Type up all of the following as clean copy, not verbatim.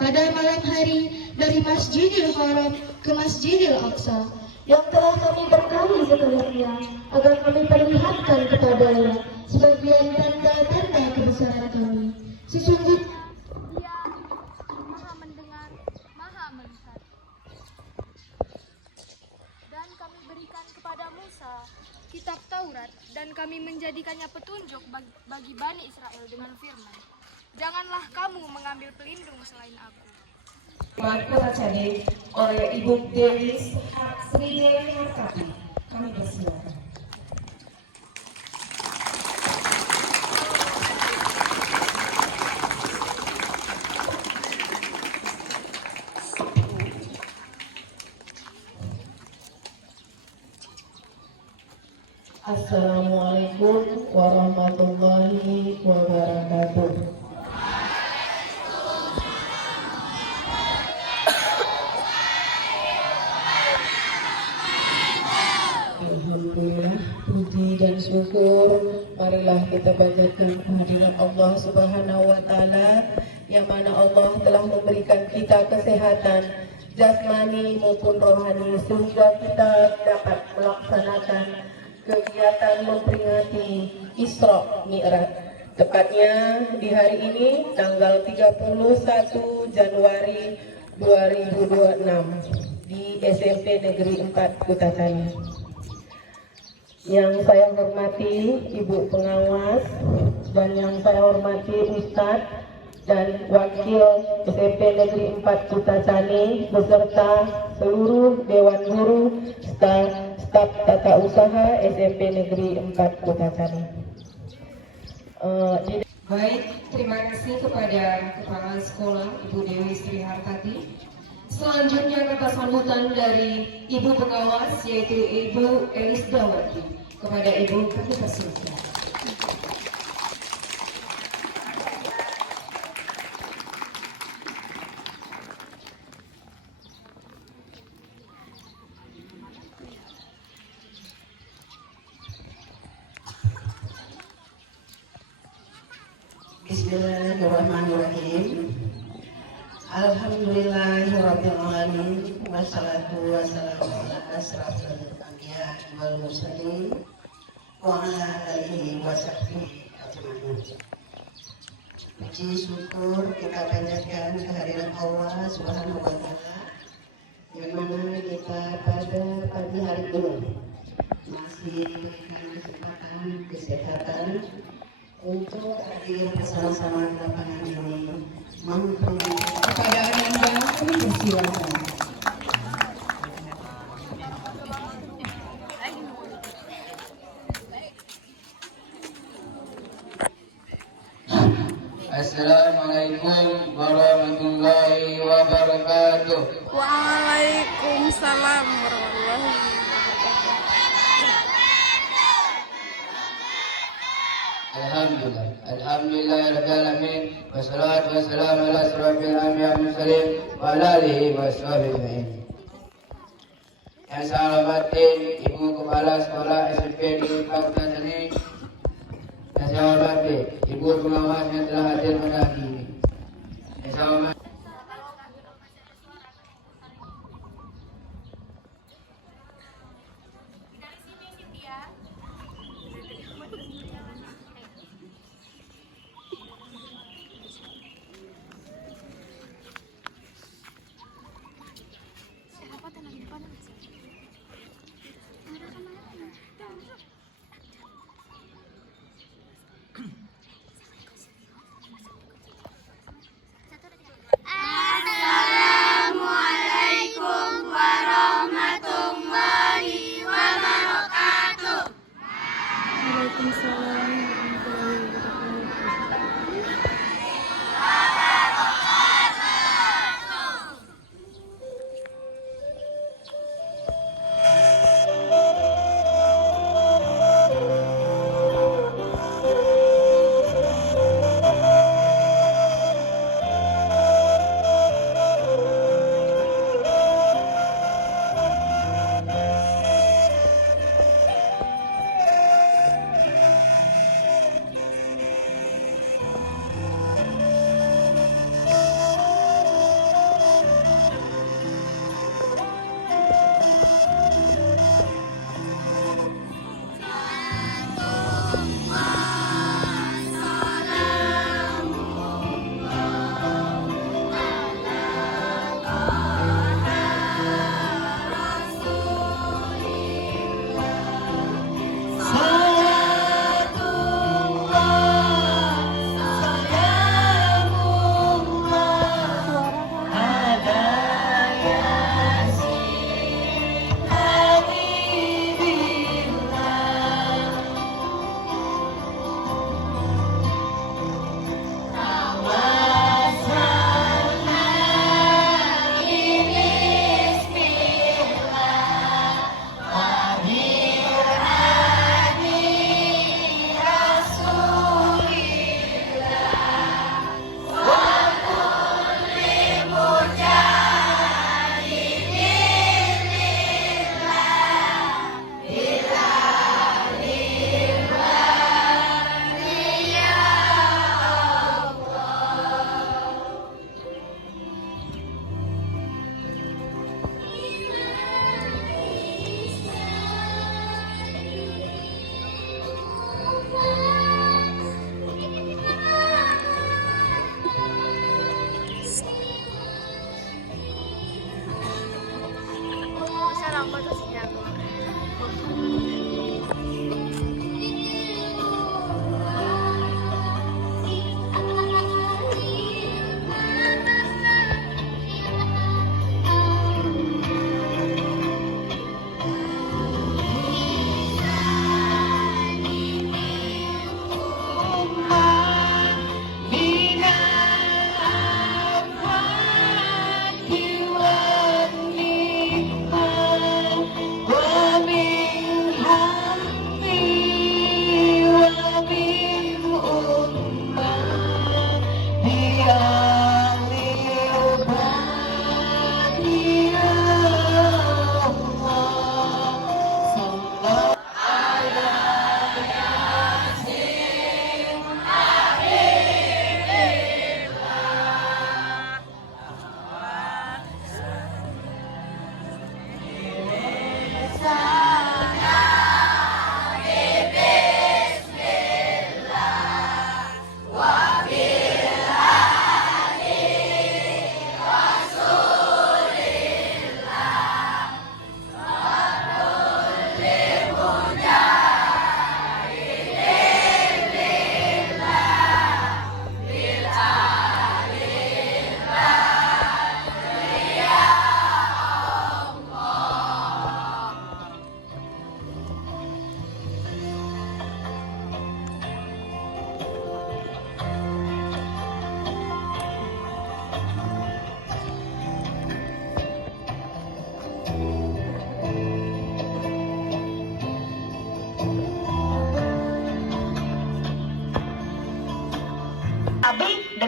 pada malam hari dari Masjidil Haram ke Masjidil Aqsa, yang telah kami berkahi sekalian agar kami perlihatkan kepadanya sebagian tanda-tanda kebesaran kami. Sesungguhnya Dia maha mendengar, maha melihat. Dan kami berikan kepada Musa kitab Taurat, dan kami menjadikannya petunjuk bagi Bani Israel dengan firman, janganlah kamu mengambil pelindung selain aku. Tadi oleh Ibu Dewi Sri Dewi Hartati. Kami persilakan. Assalamualaikum warahmatullahi wabarakatuh. Alhamdulillah, puji dan syukur marilah kita panjatkan kehadiran Allah Subhanahu wa Ta'ala, yang mana Allah telah memberikan kita kesehatan jasmani maupun rohani sehingga kita dapat melaksanakan kegiatan memperingati Isra Mi'raj. Tepatnya di hari ini tanggal 31 Januari 2026 di SMP Negeri 4 Kutatani. Yang saya hormati Ibu Pengawas dan yang saya hormati Ustadz dan Wakil SMP Negeri 4 Kutatani beserta seluruh Dewan Guru, staf tata usaha SMP Negeri 4 Kutatani. Baik, terima kasih kepada Kepala Sekolah Ibu Dewi Sri Hartati. Selanjutnya kata sambutan dari Ibu Pengawas yaitu Ibu Elis Dawati. Kepada Ibu kami persilakan. Bismillahirrahmanirrahim. Alhamdulillahirabbil alamin, wassalatu wassalamu ala asrofil anbiya wal mursalin wa ala alihi wa sahbihi ajmain. Puji syukur kita panjatkan kehadiran Allah Subhanahu wa Ta'ala, yang mana kita pada pagi hari ini masih diberikan kesempatan kesehatan untuk hadir bersama-sama di lapangan ini. Kepada Anda kami persilakan. Assalamualaikum warahmatullahi wabarakatuh. Waalaikumsalam warahmatullahi wabarakatuh. Alhamdulillah rabbil alamin, wassalatu wassalamu ala asrofil anbiya wal mursalin wa ala alihi washabihi ajmain. Yang saya hormati Ibu Kepala Sekolah SMP Negeri 4 Kutatani, yang saya hormati Ibu Pengawas yang telah hadir pada hari ini, yang saya hormati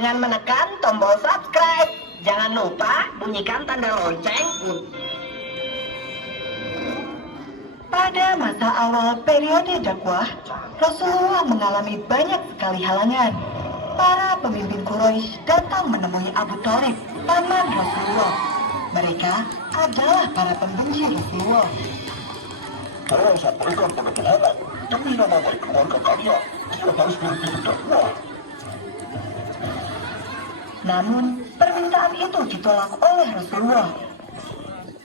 dengan menekan tombol subscribe. Jangan lupa bunyikan tanda lonceng. Pada masa awal periode dakwah, Rasulullah mengalami banyak sekali halangan. Para pemimpin Quraisy datang menemui Abu Thalib, paman Rasulullah. Mereka adalah para pembenci Rasulullah. Tolong sampaikan pada Muhammad, demi nama dari keluarga kalian, dia harus berhenti berdakwah. Namun, permintaan itu ditolak oleh Rasulullah.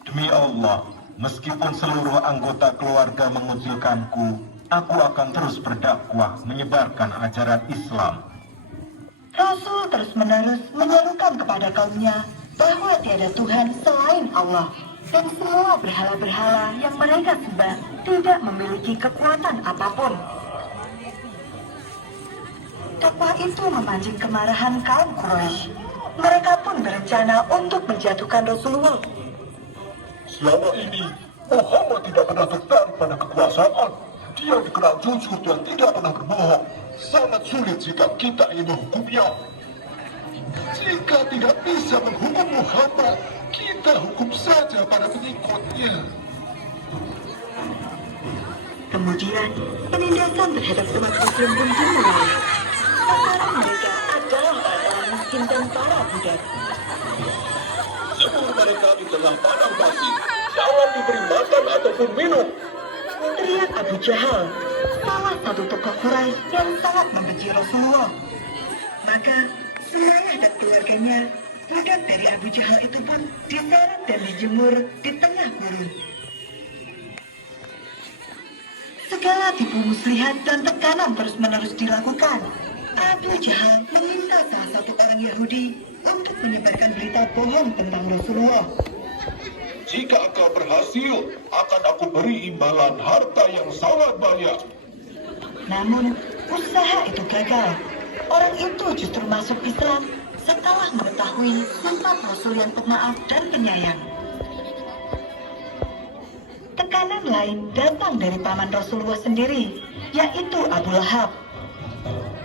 Demi Allah, meskipun seluruh anggota keluarga mengucilkanku, aku akan terus berdakwah menyebarkan ajaran Islam. Rasul terus-menerus menyerukan kepada kaumnya bahwa tiada Tuhan selain Allah, dan semua berhala-berhala yang mereka sembah tidak memiliki kekuatan apapun. Dakwah itu memancing kemarahan kaum Quraisy. Mereka pun berencana untuk menjatuhkan Rasulullah. Selama ini, Muhammad tidak pernah tertarik pada kekuasaan. Dia dikenal jujur dan tidak pernah berbohong. Sangat sulit jika kita ingin menghukumnya. Jika tidak bisa menghukum Muhammad, kita hukum saja para pengikutnya. Kemudian, penindasan terhadap umat Muslim pun dimulai. Sasaran mereka adalah orang-orang miskin dan para budak. Seluruh mereka di tengah padang pasir, jangan diberi makan ataupun minum. Teriak Abu Jahal, salah satu tokoh Quraisy yang sangat membenci Rasulullah. Maka, Sumayyah dan keluarganya, budak dari Abu Jahal itu pun diseret dan dijemur di tengah gurun. Segala tipu muslihat dan tekanan terus-menerus dilakukan. Abu Jahal meminta salah satu orang Yahudi untuk menyebarkan berita bohong tentang Rasulullah. Jika engkau berhasil, akan aku beri imbalan harta yang sangat banyak. Namun, usaha itu gagal. Orang itu justru masuk Islam setelah mengetahui sifat Rasul yang pemaaf dan penyayang. Tekanan lain datang dari paman Rasulullah sendiri, yaitu Abu Lahab.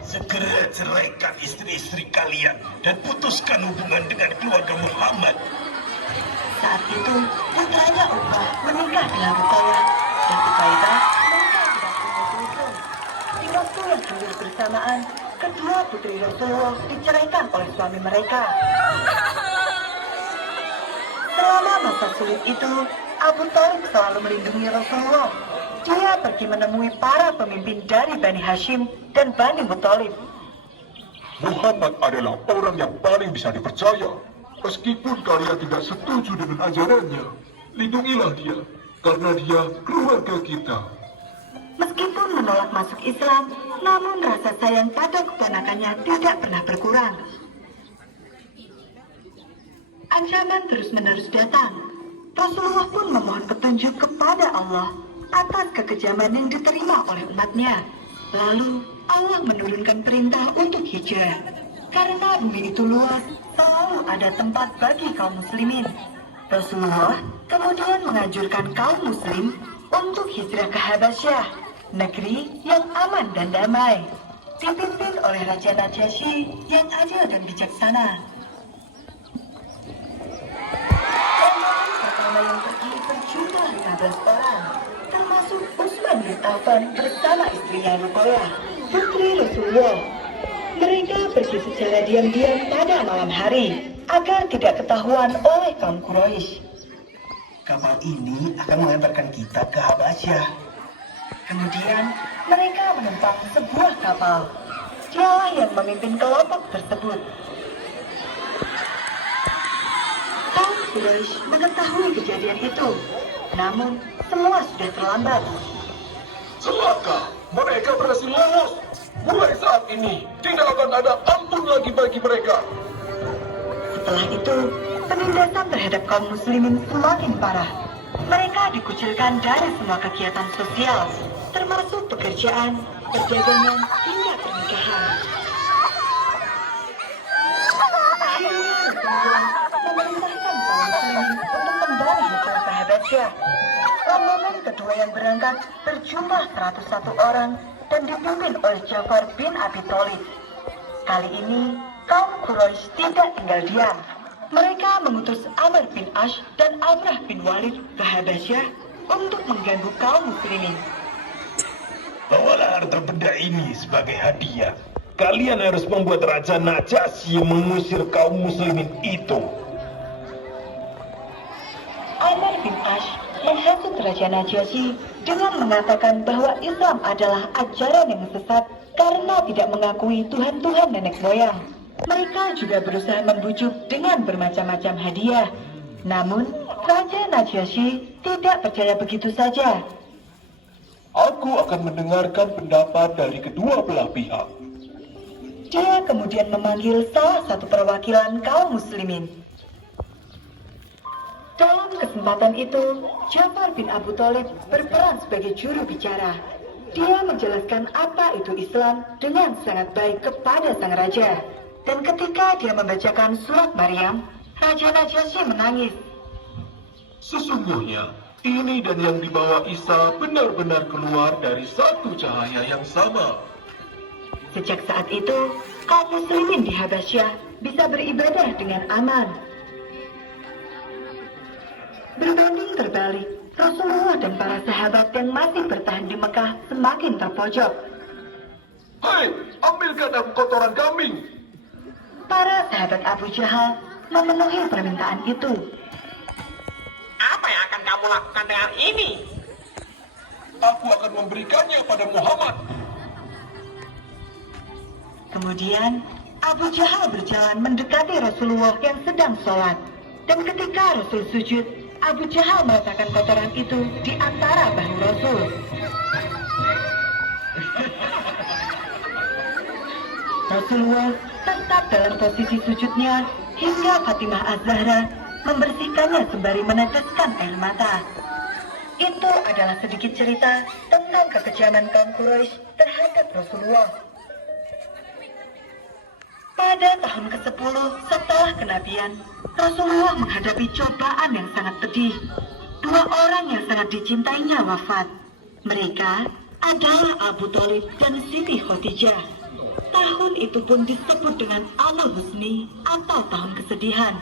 Segera ceraikan istri-istri kalian dan putuskan hubungan dengan keluarga Muhammad. Saat itu, putranya Uqbah menikah dengan Ruqayyah, dan Uqaibah menikah dengan Ummu Kulsum. Di waktu yang hampir bersamaan, kedua putri Rasulullah diceraikan oleh suami mereka. Selama masa sulit itu, Abu Thalib selalu melindungi Rasulullah. Dia pergi menemui para pemimpin dari Bani Hashim dan Bani Muthalib. Muhammad adalah orang yang paling bisa dipercaya. Meskipun kalian tidak setuju dengan ajarannya, lindungilah dia, karena dia keluarga kita. Meskipun menolak masuk Islam, namun rasa sayang pada keponakannya tidak pernah berkurang. Ancaman terus-menerus datang. Rasulullah pun memohon petunjuk kepada Allah atas kekejaman yang diterima oleh umatnya. Lalu Allah menurunkan perintah untuk hijrah. Karena bumi itu luas, selalu ada tempat bagi kaum muslimin. Rasulullah kemudian menganjurkan kaum muslim untuk hijrah ke Habasyah, negeri yang aman dan damai, dipimpin oleh Raja Najasyi yang adil dan bijaksana. Rombongan pertama yang pergi berjumlah 15 orang, termasuk Utsman bin Affan bersama istrinya Ruqayyah, putri Rasulullah. Mereka pergi secara diam-diam pada malam hari agar tidak ketahuan oleh kaum Quraisy. Kapal ini akan mengantarkan kita ke Habasyah. Kemudian mereka menumpang sebuah kapal. Dialah yang memimpin kelompok tersebut. Kaum Quraisy mengetahui kejadian itu, namun semua sudah terlambat. Celaka, mereka berhasil lolos. Mulai saat ini, tidak akan ada ampun lagi bagi mereka. Setelah itu, penindasan terhadap kaum muslimin semakin parah. Mereka dikucilkan dari semua kegiatan sosial, termasuk pekerjaan, perdagangan, hingga pernikahan. Akhirnya Rasulullah memerintahkan kaum muslimin untuk kembali hijrah ke Habasyah. Rombongan kedua yang berangkat berjumlah 101 orang dan dipimpin oleh Ja'far bin Abi Thalib. Kali ini, Kaum Quraisy tidak tinggal diam. Mereka mengutus Amr bin Ash dan Amrah bin Walid ke Habasyah untuk mengganggu kaum muslimin. Bawalah harta benda ini sebagai hadiah. Kalian harus membuat Raja Najasyi mengusir kaum muslimin itu. Amr bin Ash menghasut Raja Najasyi dengan mengatakan bahwa Islam adalah ajaran yang sesat karena tidak mengakui Tuhan-Tuhan nenek moyang. Mereka juga berusaha membujuk dengan bermacam-macam hadiah. Namun, Raja Najasyi tidak percaya begitu saja. Aku akan mendengarkan pendapat dari kedua belah pihak. Dia kemudian memanggil salah satu perwakilan kaum muslimin. Dalam kesempatan itu, Ja'far bin Abu Thalib berperan sebagai juru bicara. Dia menjelaskan apa itu Islam dengan sangat baik kepada sang raja. Dan ketika dia membacakan surat Maryam, Raja Najasyi menangis. Sesungguhnya, ini dan yang dibawa Isa benar-benar keluar dari satu cahaya yang sama. Sejak saat itu, kaum muslimin di Habasyah bisa beribadah dengan aman. Berbanding terbalik, Rasulullah dan para sahabat yang masih bertahan di Mekah semakin terpojok. Hei, ambilkan aku kotoran kambing. Para sahabat Abu Jahal memenuhi permintaan itu. Apa yang akan kamu lakukan dengan ini? Aku akan memberikannya pada Muhammad. Kemudian, Abu Jahal berjalan mendekati Rasulullah yang sedang sholat. Dan ketika Rasul sujud, Abu Jahal meletakkan kotoran itu di antara bahu Rasul. Rasulullah tetap dalam posisi sujudnya hingga Fatimah Az-Zahra membersihkannya sembari meneteskan air mata. Itu adalah sedikit cerita tentang kekejaman kaum Quraisy terhadap Rasulullah. Pada tahun ke-10 setelah kenabian, Rasulullah menghadapi cobaan yang sangat pedih. Dua orang yang sangat dicintainya wafat. Mereka adalah Abu Thalib dan Siti Khadijah. Tahun itu pun disebut dengan Amul Husni atau tahun kesedihan.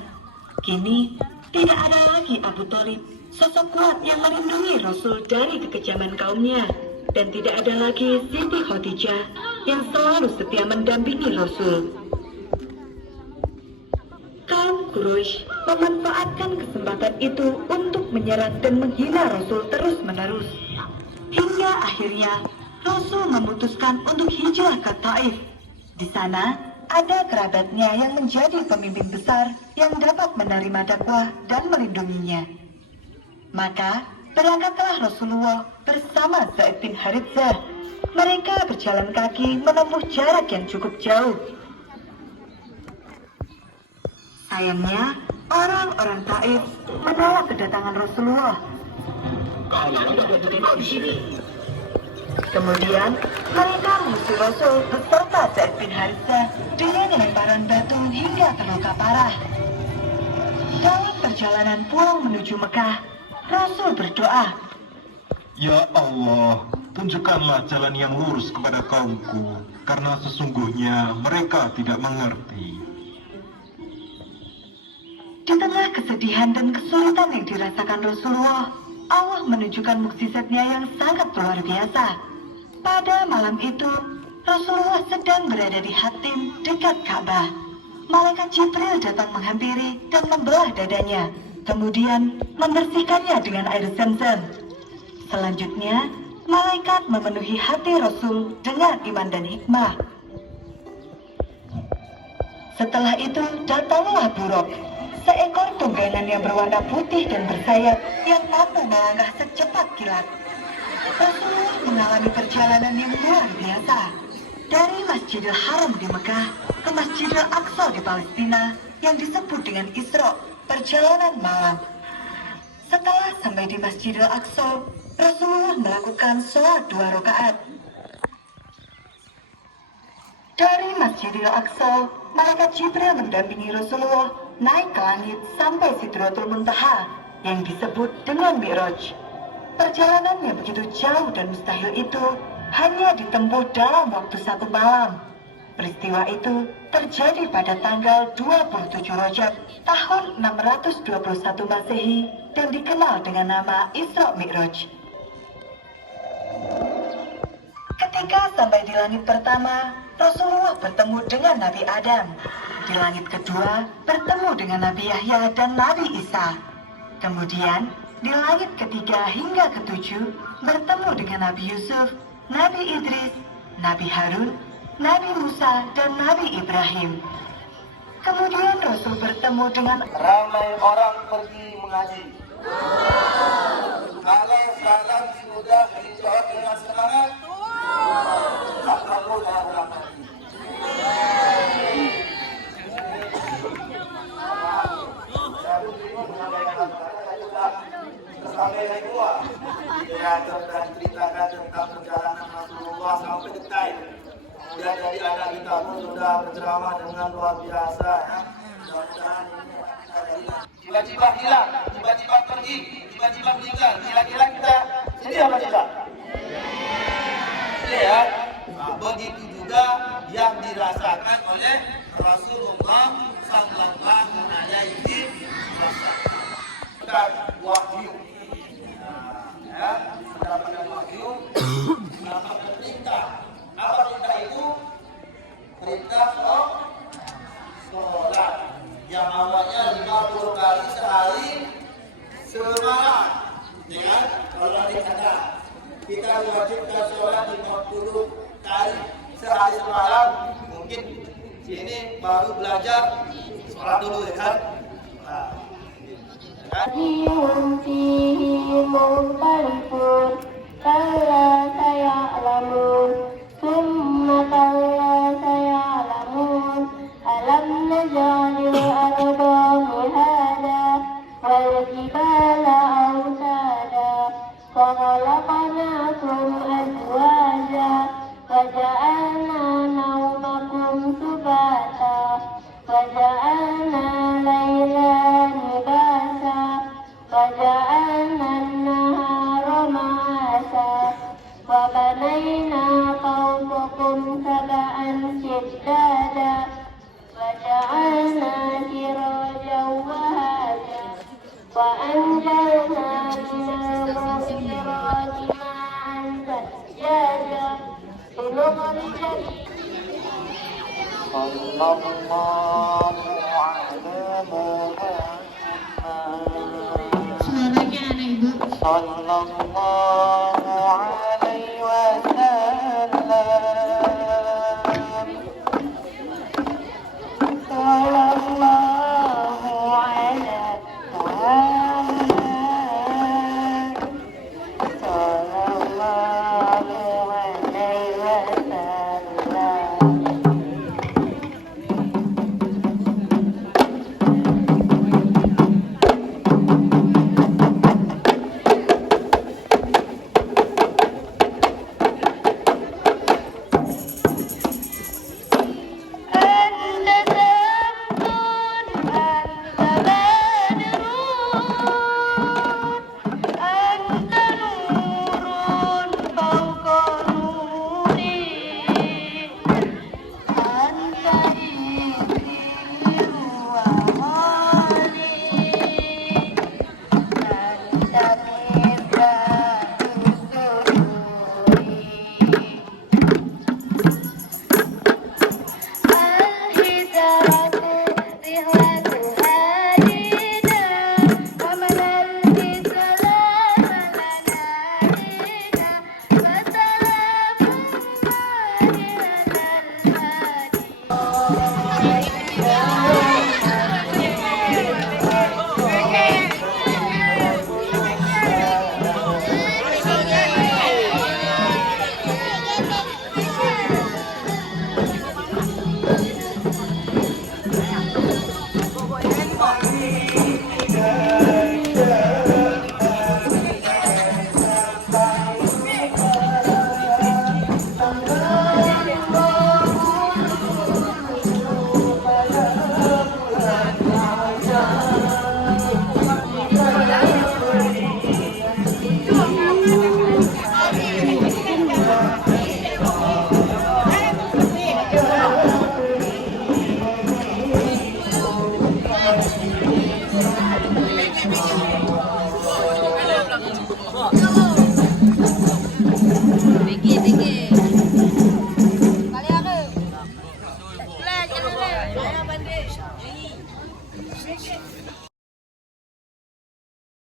Kini, tidak ada lagi Abu Thalib, sosok kuat yang melindungi Rasul dari kekejaman kaumnya. Dan tidak ada lagi Siti Khadijah yang selalu setia mendampingi Rasul. Kaum Quraisy memanfaatkan kesempatan itu untuk menyerang dan menghina Rasul terus-menerus. Hingga akhirnya, Rasul memutuskan untuk hijrah ke Taif. Di sana, ada kerabatnya yang menjadi pemimpin besar yang dapat menerima dakwah dan melindunginya. Maka, berangkatlah Rasulullah bersama Zaid bin Harithah. Mereka berjalan kaki menempuh jarak yang cukup jauh. Sayangnya, orang-orang Taif menolak kedatangan Rasulullah. Kemudian, mereka mengusir Rasul beserta Zaid bin Harithah dengan lemparan batu hingga terluka parah. Dalam perjalanan pulang menuju Mekah, Rasul berdoa, Ya Allah, tunjukkanlah jalan yang lurus kepada kaumku, karena sesungguhnya mereka tidak mengerti. Di tengah kesedihan dan kesulitan yang dirasakan Rasulullah, Allah menunjukkan mukjizatnya yang sangat luar biasa. Pada malam itu, Rasulullah sedang berada di Hatim dekat Ka'bah. Malaikat Jibril datang menghampiri dan membelah dadanya, kemudian membersihkannya dengan air Zam-Zam. Selanjutnya, malaikat memenuhi hati Rasul dengan iman dan hikmah. Setelah itu, datanglah Buraq, seekor tunggangan yang berwarna putih dan bersayap yang mampu melangkah secepat kilat. Rasulullah mengalami perjalanan yang luar biasa. Dari Masjidil Haram di Mekah ke Masjidil Aqsa di Palestina yang disebut dengan Isra, perjalanan malam. Setelah sampai di Masjidil Aqsa, Rasulullah melakukan sholat 2 rakaat. Dari Masjidil Aqsa, malaikat Jibril mendampingi Rasulullah naik ke langit sampai Sidratul Muntaha yang disebut dengan Mi'raj. Perjalanan yang begitu jauh dan mustahil itu hanya ditempuh dalam waktu 1 malam. Peristiwa itu terjadi pada tanggal 27 Rajab tahun 621 Masehi dan dikenal dengan nama Isra Mi'raj. Ketika sampai di langit pertama, Rasulullah bertemu dengan Nabi Adam. Di langit kedua, bertemu dengan Nabi Yahya dan Nabi Isa. Kemudian, di langit ketiga hingga ketujuh, bertemu dengan Nabi Yusuf, Nabi Idris, Nabi Harun, Nabi Musa, dan Nabi Ibrahim. Kemudian Rasul bertemu dengan ramai orang pergi mengaji. Kalau salam sudah dijawab dengan semangat, maka mudah orang lagi. Sampai yang kedua, dia akan ceritakan tentang perjalanan Rasulullah sampai detail. Kemudian dari anak kita pun sudah berceramah dengan luar biasa. Mudah-mudahan tiba-tiba hilang, tiba-tiba pergi, tiba-tiba meninggal. Kira-kira kita sedih apa tidak? Sedih ya. Nah, begitu juga yang dirasakan oleh Rasulullah Sallallahu Alaihi Wasallam. Wahyu, ya, mendapatkan wahyu, mendapatkan perintah. Apa perintah itu? Perintah sholat yang awalnya 50 kali sehari semalam, ya. Kalau dikata kita wajibkan sholat 50 kali sehari semalam, mungkin sini baru belajar sholat dulu ya kan. fihi mumtalifun kalla saya'lamun summa kalla saya'lamun alam naj'alil arda mihada wal jibala awtada wa khalaqnakum azwaja wa ja'alna nawmakum subata wa ja'alna layla libasa وجعلنا النهار معاشا وبنينا فوقكم سبعا شدادا وجعلنا سراجا وهاجا وأنزلنا من المعصرات ماء ثجاجا لنخرج صلى الله على محمد صلى الله عليه وسلم صلى الله على محمد صلى الله عليه وسلم.